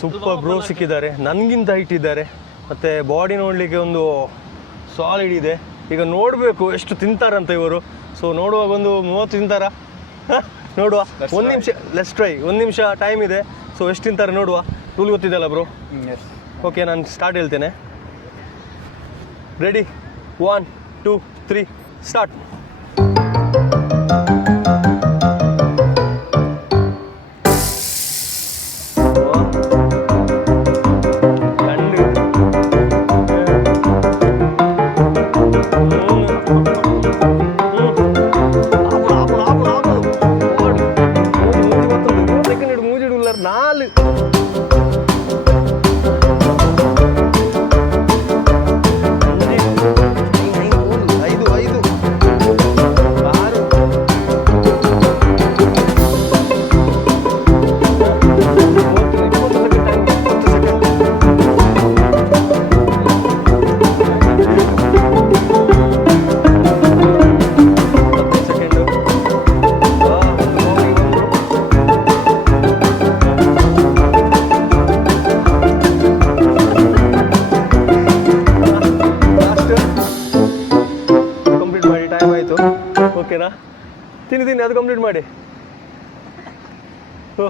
Super bro ಸಿಕ್ಕಿದ್ದಾರೆ, ನನಗಿಂತ height ಇದ್ದಾರೆ, ಮತ್ತು ಬಾಡಿ ನೋಡಲಿಕ್ಕೆ ಒಂದು ಸಾಲಿಡ್ ಇದೆ. ಈಗ ನೋಡಬೇಕು ಎಷ್ಟು ತಿಂತಾರಂತ ಇವರು. ಸೊ ನೋಡುವಾಗ ಒಂದು 30 ತಿಂತಾರ ನೋಡುವ. ಒಂದು ನಿಮಿಷ ಲೆಟ್ಸ್ ಟ್ರೈ, 1 ನಿಮಿಷ ಟೈಮ್ ಇದೆ. ಸೊ ಎಷ್ಟು ತಿಂತಾರೆ ನೋಡುವ. ರೂಲ್ ಗೊತ್ತಿದ್ದಲ್ಲ ಬ್ರೋ? ಓಕೆ, ನಾನು ಸ್ಟಾರ್ಟ್ ಹೇಳ್ತೇನೆ. Ready, 1 2 3 start. ಓಕೆನಾ? ತಿನ್ನಿ ಅದು ಕಂಪ್ಲೀಟ್ ಮಾಡಿ. ಸೊ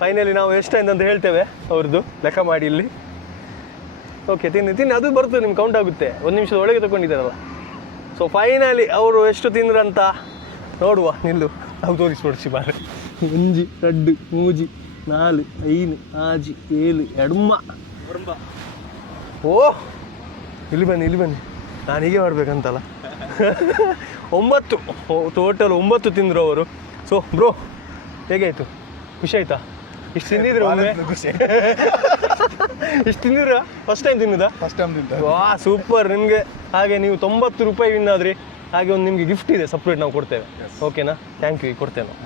ಫೈನಲಿ ನಾವು ಎಷ್ಟಾಯ್ತು ಅಂತ ಹೇಳ್ತೇವೆ, ಅವ್ರದ್ದು ಲೆಕ್ಕ ಮಾಡಿ ಇಲ್ಲಿ. ಓಕೆ, ತಿನ್ನಿ ಅದು ಬರ್ತದೆ, ನಿಮ್ಗೆ ಕೌಂಟ್ ಆಗುತ್ತೆ. 1 ನಿಮಿಷದ ಒಳಗೆ ತಗೊಂಡಿದ್ದಾರಲ್ಲ. ಸೊ ಫೈನಲಿ ಅವರು ಎಷ್ಟು ತಿಂದ್ರಂತ ನೋಡುವ. ನಿಲ್ಲು, ನಾವು ತೋರಿಸ್ಬಿಡ್ಸಿ ಬಾರೆ. 1 2 3 4 5 6 7 ಎಡಮ್ಮ. ಓ, ಇಲ್ಲಿ ಬನ್ನಿ, ನಾನು ಹೀಗೆ ಮಾಡ್ಬೇಕಂತಲ್ಲ. 9 ಟೋಟಲ್ 9 ತಿಂದರು ಅವರು. ಸೊ ಬ್ರೋ, ಹೇಗಾಯಿತು? ಖುಷಿ ಆಯ್ತಾ? ಇಷ್ಟು ತಿಂದಿದ್ರು ಒಮ್ಮೆ? ಇಷ್ಟು ತಿಂದಿದ್ರ? ಫಸ್ಟ್ ಟೈಮ್ ತಿನ್ನೋದಾ? ಫಸ್ಟ್ ಟೈಮ್ ತಿಂತ. ವಾ ಸೂಪರ್. ನಿಮಗೆ ಹಾಗೆ ನೀವು 90 ರೂಪಾಯಿ ವಿನ್ ಆದ್ರಿ. ಹಾಗೆ ಒಂದು ನಿಮಗೆ ಗಿಫ್ಟ್ ಇದೆ, ಸಪ್ರೇಟ್ ನಾವು ಕೊಡ್ತೇವೆ. ಓಕೆನಾ? ಥ್ಯಾಂಕ್ ಯು, ಕೊಡ್ತೇವೆ ನಾವು.